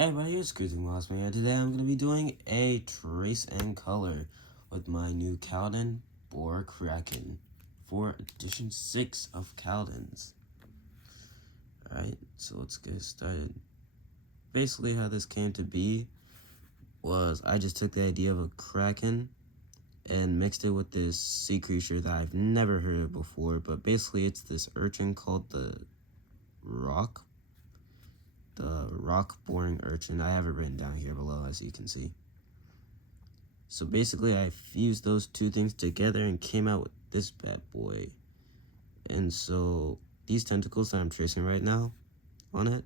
Hey everybody, it's Cruising Lost Man. Today I'm going to be doing a trace and color with my new Kaliden Boar Kraken for edition 6 of Kalidens. Alright, so let's get started. Basically how this came to be was I just took the idea of a Kraken and mixed it with this sea creature that I've never heard of before, but basically it's this urchin called the rock boring urchin. I have it written down here below, as you can see. So basically I fused those two things together and came out with this bad boy. And so these tentacles that I'm tracing right now on it,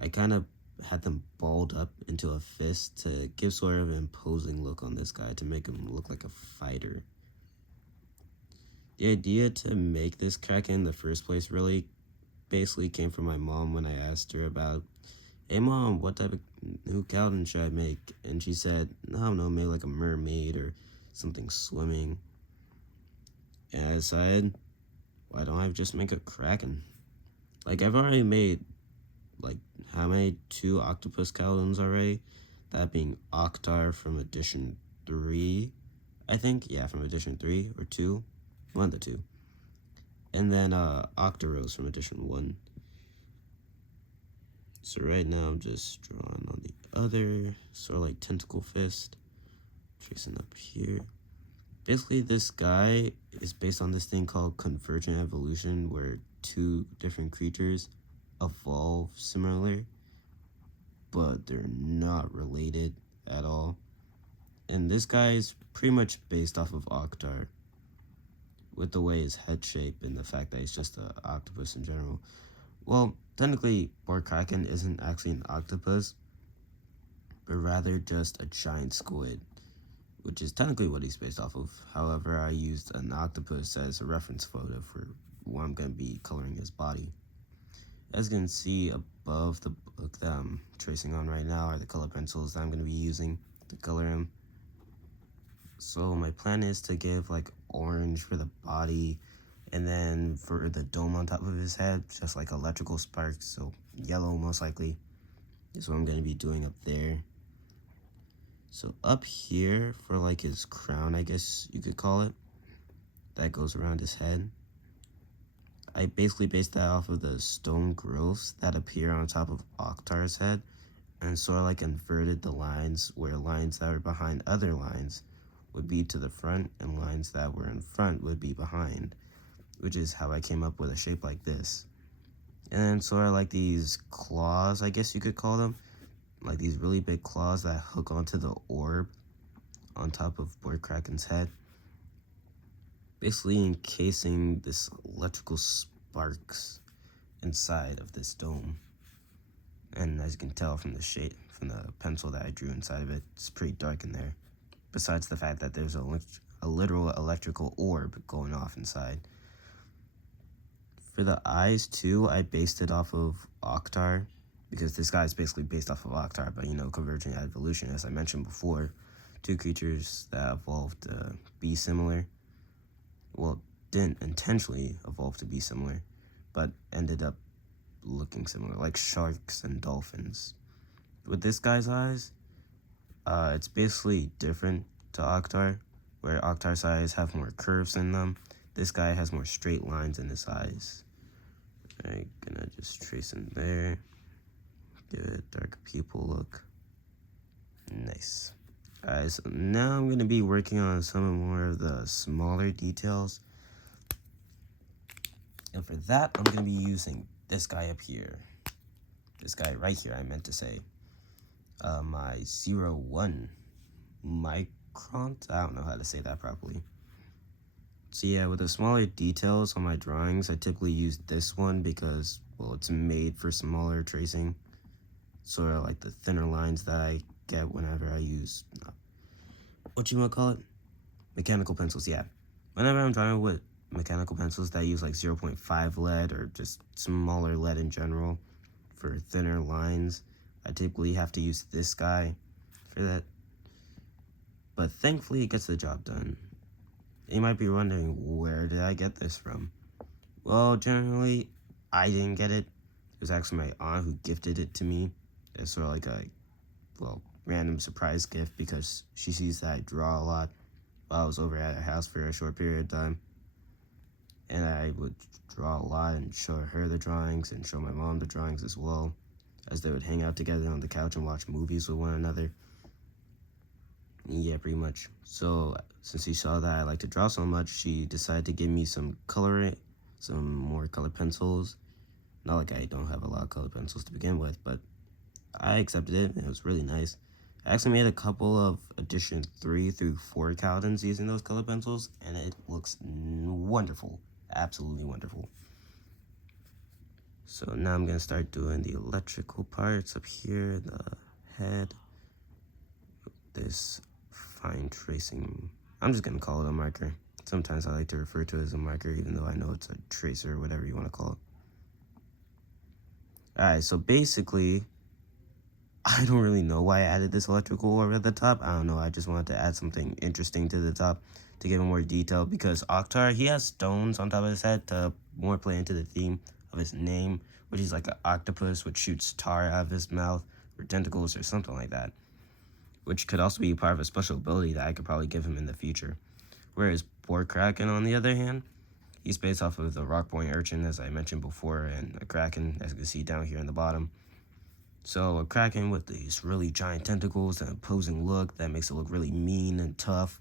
I kind of had them balled up into a fist to give sort of an imposing look on this guy, to make him look like a fighter. The idea to make this Kraken in the first place really basically came from my mom when I asked her about, hey mom, what type of new Kaliden should I make? And she said, I don't know, maybe like a mermaid or something swimming. And I decided, why don't I just make a Kraken? Like, I've already made, like, how many? 2 octopus Kalidens already? That being Octar from edition 3, I think. Yeah, from edition 3 or 2. One of the 2. And then Octorose from edition 1. So right now I'm just drawing on the other, sort of like tentacle fist, tracing up here. Basically this guy is based on this thing called convergent evolution, where 2 different creatures evolve similarly, but they're not related at all. And this guy is pretty much based off of Octar, with the way his head shape and the fact that he's just an octopus in general. Well, technically, Boar Kraken isn't actually an octopus, but rather just a giant squid, which is technically what he's based off of. However, I used an octopus as a reference photo for what I'm going to be coloring his body. As you can see above the book that I'm tracing on right now are the color pencils that I'm going to be using to color him. So my plan is to give like orange for the body, and then for the dome on top of his head, just like electrical sparks, so yellow most likely is what I'm going to be doing up there. So up here for like his crown, I guess you could call it, that goes around his head, I basically based that off of the stone growths that appear on top of Octar's head, and sort of like inverted the lines, where lines that were behind other lines would be to the front and lines that were in front would be behind, which is how I came up with a shape like this. And then sort of like these claws, I guess you could call them, like these really big claws that hook onto the orb on top of Boar Kraken's head, basically encasing this electrical sparks inside of this dome. And as you can tell from the shade, from the pencil that I drew inside of it, it's pretty dark in there, besides the fact that there's a literal electrical orb going off inside. For the eyes too, I based it off of Octar, because this guy is basically based off of Octar, but you know, convergent evolution, as I mentioned before, 2 creatures that evolved to be similar. Well, didn't intentionally evolve to be similar, but ended up looking similar, like sharks and dolphins. With this guy's eyes, it's basically different to Octar, where Octar's eyes have more curves in them. This guy has more straight lines in his eyes. I'm gonna just trace in there, give it a dark pupil look. Nice. Alright, so now I'm gonna be working on some more of the smaller details. And for that, I'm gonna be using this guy up here. This guy right here, I meant to say. My 01 micron. I don't know how to say that properly. So yeah, with the smaller details on my drawings, I typically use this one because, well, it's made for smaller tracing. Sort of like the thinner lines that I get whenever I use, mechanical pencils, yeah. Whenever I'm drawing with mechanical pencils that use like 0.5 lead or just smaller lead in general for thinner lines, I typically have to use this guy for that. But thankfully it gets the job done. You might be wondering, where did I get this from? Well, generally, I didn't get it. It was actually my aunt who gifted it to me. It's sort of like a well, random surprise gift because she sees that I draw a lot while I was over at her house for a short period of time. And I would draw a lot and show her the drawings and show my mom the drawings as well, as they would hang out together on the couch and watch movies with one another. Yeah, pretty much. So since she saw that I like to draw so much, she decided to give me some more color pencils. Not like I don't have a lot of color pencils to begin with, but I accepted it, and it was really nice. I actually made a couple of edition 3 through 4 Kalidens using those color pencils, and it looks wonderful. Absolutely wonderful. So now I'm going to start doing the electrical parts up here, the head, this fine tracing. I'm just going to call it a marker. Sometimes I like to refer to it as a marker, even though I know it's a tracer or whatever you want to call it. Alright, so basically, I don't really know why I added this electrical over at the top. I don't know, I just wanted to add something interesting to the top to give it more detail, because Octar, he has stones on top of his head to more play into the theme of his name, which is like an octopus which shoots tar out of his mouth, or tentacles, or something like that, which could also be part of a special ability that I could probably give him in the future. Whereas Boar Kraken, on the other hand, he's based off of the rock-boring urchin, as I mentioned before, and a kraken, as you can see down here in the bottom. So a kraken with these really giant tentacles and imposing look that makes it look really mean and tough.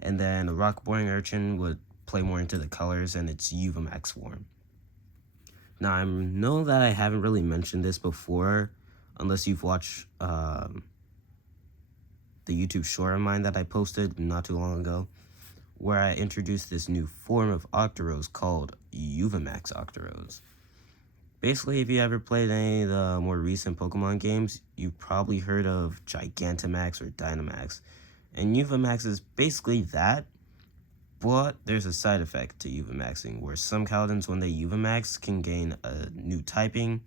And then a rock-boring urchin would play more into the colors and its Uvamax form. Now, I know that I haven't really mentioned this before, unless you've watched the YouTube short of mine that I posted not too long ago, where I introduced this new form of Octorose called Uvamax Octorose. Basically, if you ever played any of the more recent Pokemon games, you've probably heard of Gigantamax or Dynamax. And Uvamax is basically that, but there's a side effect to Uvamaxing, where some Kalidens, when they Uvamax, can gain a new typing,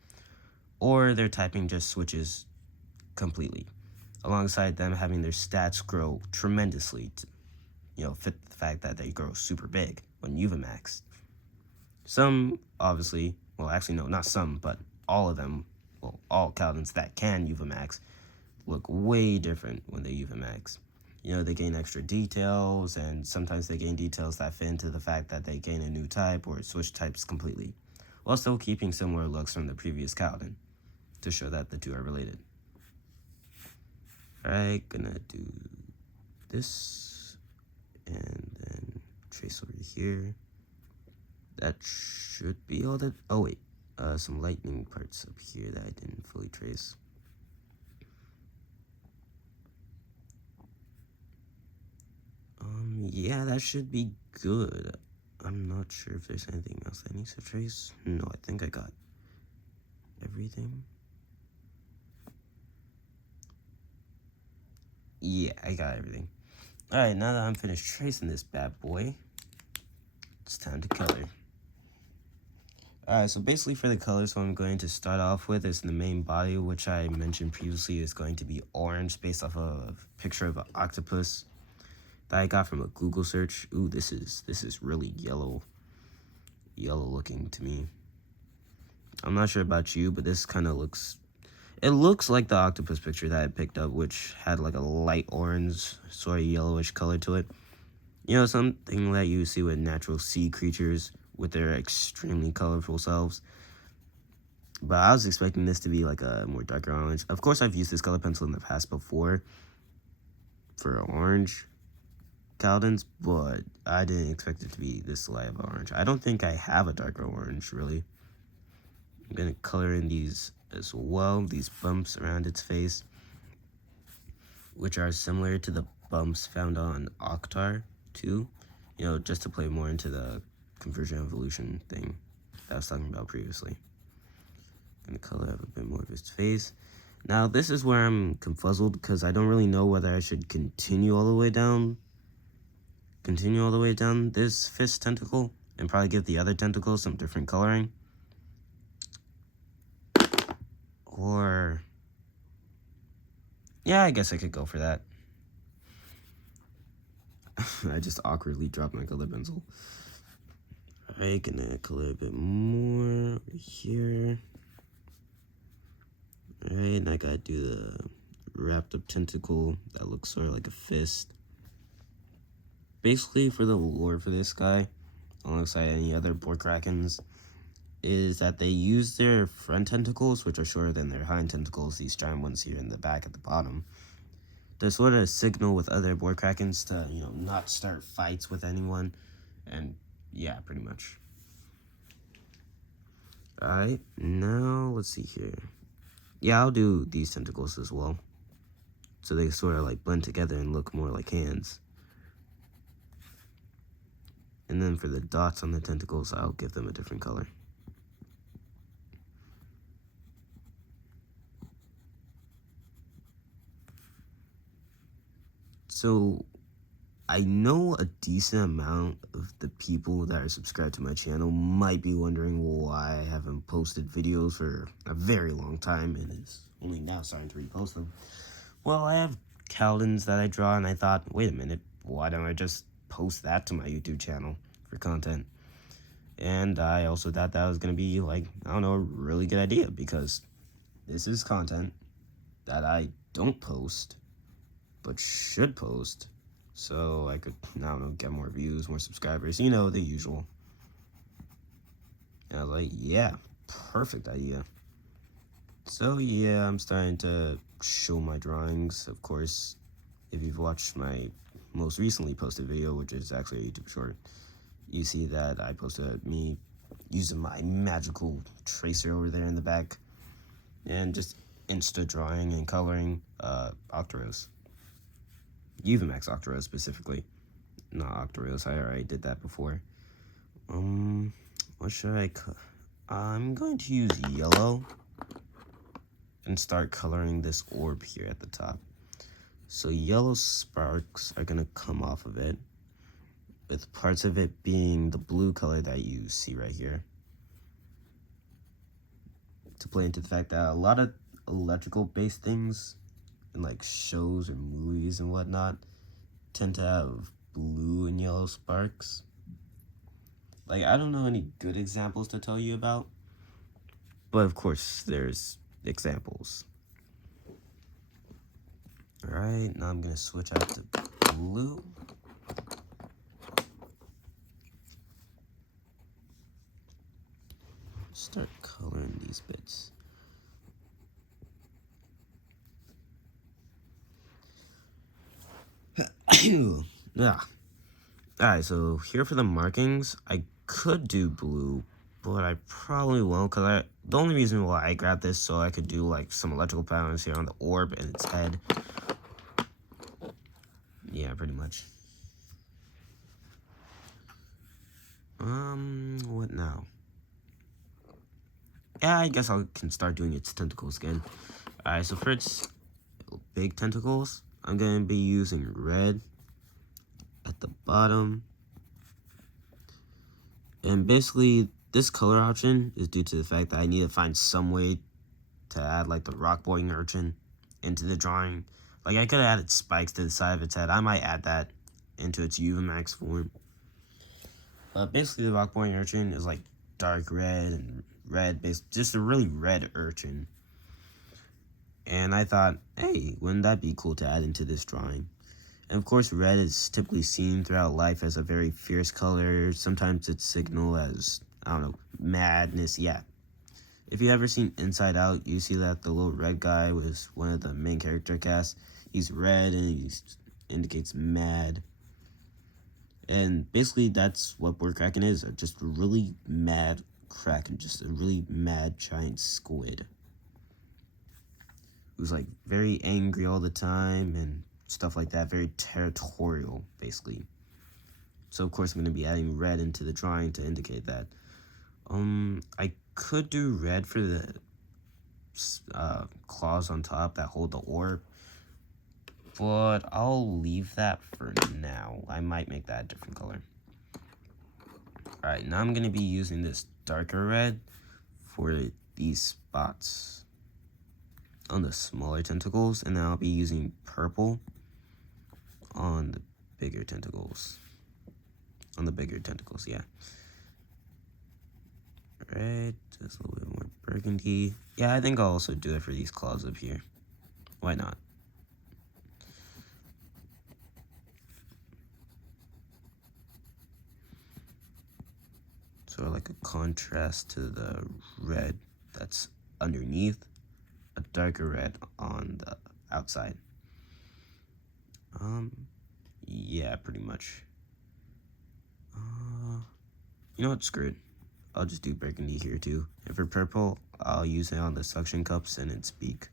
or their typing just switches completely, alongside them having their stats grow tremendously to, fit the fact that they grow super big when Uvamax. Some, obviously, well, actually, no, not some, but all of them, well, all Kalidens that can Uvamax look way different when they Uvamax. They gain extra details, and sometimes they gain details that fit into the fact that they gain a new type or switch types completely, while still keeping similar looks from the previous Kaliden to show that the two are related. Alright, gonna do this, and then trace over here. That should be all that. Oh wait, some lightning parts up here that I didn't fully trace. Yeah, that should be good. I'm not sure if there's anything else that needs to trace. No, I think I got everything. Yeah, I got everything. Alright, now that I'm finished tracing this bad boy, it's time to color. Alright, so basically for the colors, what I'm going to start off with is the main body, which I mentioned previously is going to be orange, based off of a picture of an octopus that I got from a Google search. Ooh, this is really yellow looking to me. I'm not sure about you, but this kind of looks, it looks like the octopus picture that I picked up, which had like a light orange, sort of yellowish color to it. Something that you see with natural sea creatures with their extremely colorful selves. But I was expecting this to be like a more darker orange. Of course, I've used this color pencil in the past before for orange Kalidens, but I didn't expect it to be this light of orange. I don't think I have a darker orange, really. I'm going to color in these as well, these bumps around its face, which are similar to the bumps found on Octar, too. Just to play more into the conversion evolution thing that I was talking about previously. I'm going to color up a bit more of his face. Now, this is where I'm confuzzled, because I don't really know whether I should continue all the way down this fist tentacle and probably give the other tentacle some different coloring, or yeah, I guess I could go for that. I just awkwardly dropped my color pencil. Alright, gonna color a bit more over here. Alright, and I gotta do the wrapped up tentacle that looks sort of like a fist. Basically, for the lore for this guy, alongside any other boar krakens, is that they use their front tentacles, which are shorter than their hind tentacles, these giant ones here in the back at the bottom, to sort of signal with other boar krakens to, not start fights with anyone. And yeah, pretty much. Alright, now let's see here. Yeah, I'll do these tentacles as well, so they sort of like blend together and look more like hands. And then for the dots on the tentacles, I'll give them a different color. So I know a decent amount of the people that are subscribed to my channel might be wondering why I haven't posted videos for a very long time and it's only now starting to repost them. Well, I have Kalidens that I draw, and I thought, wait a minute, why don't I just post that to my YouTube channel for content? And I also thought that was going to be, like, I don't know, a really good idea, because this is content that I don't post, but should post, so I could, I don't know, get more views, more subscribers, the usual. And I was like, yeah, perfect idea. So yeah, I'm starting to show my drawings. Of course, if you've watched my most recently posted video, which is actually a YouTube short, you see that I posted me using my magical tracer over there in the back and just insta drawing and coloring Octoros. Uvamax Octoros specifically, not Octoros. I already did that before. What should I I'm going to use yellow and start coloring this orb here at the top. So yellow sparks are gonna come off of it, with parts of it being the blue color that you see right here, to play into the fact that a lot of electrical based things in like shows or movies and whatnot tend to have blue and yellow sparks. Like, I don't know any good examples to tell you about, but of course there's examples. Alright, now I'm gonna switch out to blue. Start coloring these bits. Yeah. Alright, so here for the markings, I could do blue, but I probably won't, because the only reason why I grabbed this so I could do like some electrical patterns here on the orb and its head. Yeah, pretty much. What now? Yeah, I guess I can start doing its tentacles again. Alright, so for its big tentacles, I'm going to be using red at the bottom. And basically, this color option is due to the fact that I need to find some way to add like the rock boy urchin into the drawing. Like, I could have added spikes to the side of its head. I might add that into its Uvamax form. But basically, the rock boy urchin is like dark red and red, just a really red urchin. And I thought, hey, wouldn't that be cool to add into this drawing? And of course, red is typically seen throughout life as a very fierce color. Sometimes it's signaled as, I don't know, madness. Yeah. If you've ever seen Inside Out, you see that the little red guy was one of the main character cast. He's red and he indicates mad. And basically, that's what boar kraken is. Just a really mad kraken. Just a really mad giant squid. Who's like very angry all the time and stuff like that. Very territorial, basically. So of course I'm going to be adding red into the drawing to indicate that. I could do red for the claws on top that hold the orb, but I'll leave that for now. I might make that a different color. Alright, now I'm going to be using this darker red for these spots on the smaller tentacles, and then I'll be using purple on the bigger tentacles. On the bigger tentacles, yeah. Red, just a little bit more burgundy. Yeah, I think I'll also do it for these claws up here. Why not? a contrast to the red that's underneath, a darker red on the outside. Yeah, pretty much. You know what, screw it. I'll just do burgundy here too. And for purple, I'll use it on the suction cups and its beak.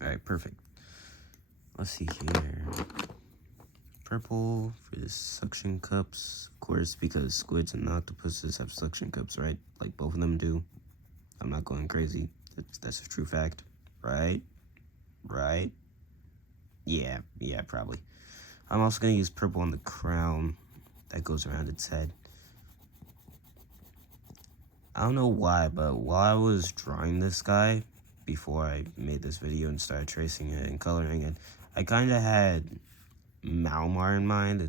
Alright, perfect. Let's see here. Purple for the suction cups, of course, because squids and octopuses have suction cups, right? Like both of them do. I'm not going crazy. That's a true fact, right? Right? Yeah, probably. I'm also gonna use purple on the crown that goes around its head. I don't know why, but while I was drawing this guy, before I made this video and started tracing it and coloring it, I kind of had Malmar in mind.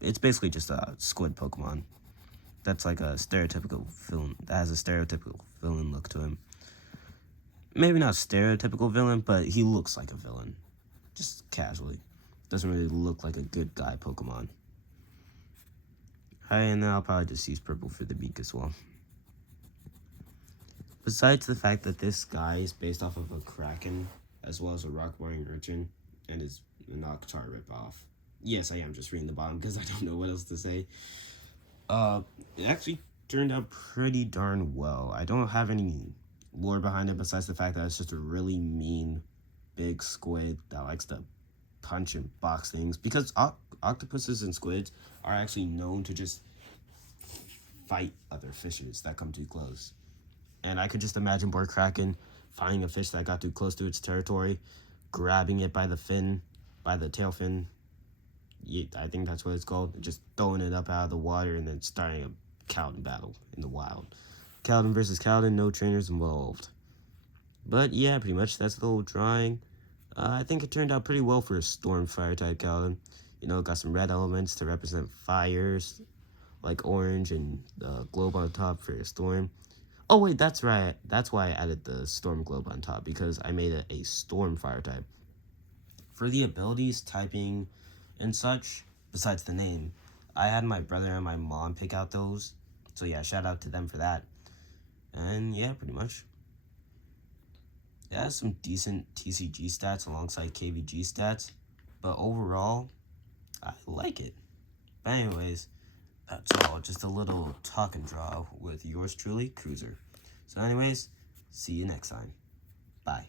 It's basically just a squid Pokemon. That's like a stereotypical villain. That has a stereotypical villain look to him. Maybe not stereotypical villain, but he looks like a villain. Just casually. Doesn't really look like a good guy Pokemon. And then I'll probably just use purple for the beak as well. Besides the fact that this guy is based off of a Kraken, as well as a rock-wearing urchin, and is an Octar ripoff. Yes, I am just reading the bottom because I don't know what else to say. It actually turned out pretty darn well. I don't have any lore behind it besides the fact that it's just a really mean, big squid that likes to punch and box things. Because octopuses and squids are actually known to just fight other fishes that come too close. And I could just imagine Boar Kraken finding a fish that got too close to its territory, grabbing it by the fin, by the tail fin. Yeah, I think that's what it's called. Just throwing it up out of the water and then starting a Kaliden battle in the wild. Kaliden versus Kaliden, no trainers involved. But yeah, pretty much that's the whole drawing. I think it turned out pretty well for a storm fire type Kaliden. You know, got some red elements to represent fires, like orange and the globe on top for a storm. Oh wait, that's right. That's why I added the storm globe on top, because I made it a storm fire type. For the abilities, typing, and such, besides the name, I had my brother and my mom pick out those. So yeah, shout out to them for that. And yeah, pretty much. It has some decent TCG stats alongside KVG stats, but overall, I like it. But anyways, that's all. Just a little talk and draw with yours truly, Cruiser. So anyways, see you next time. Bye.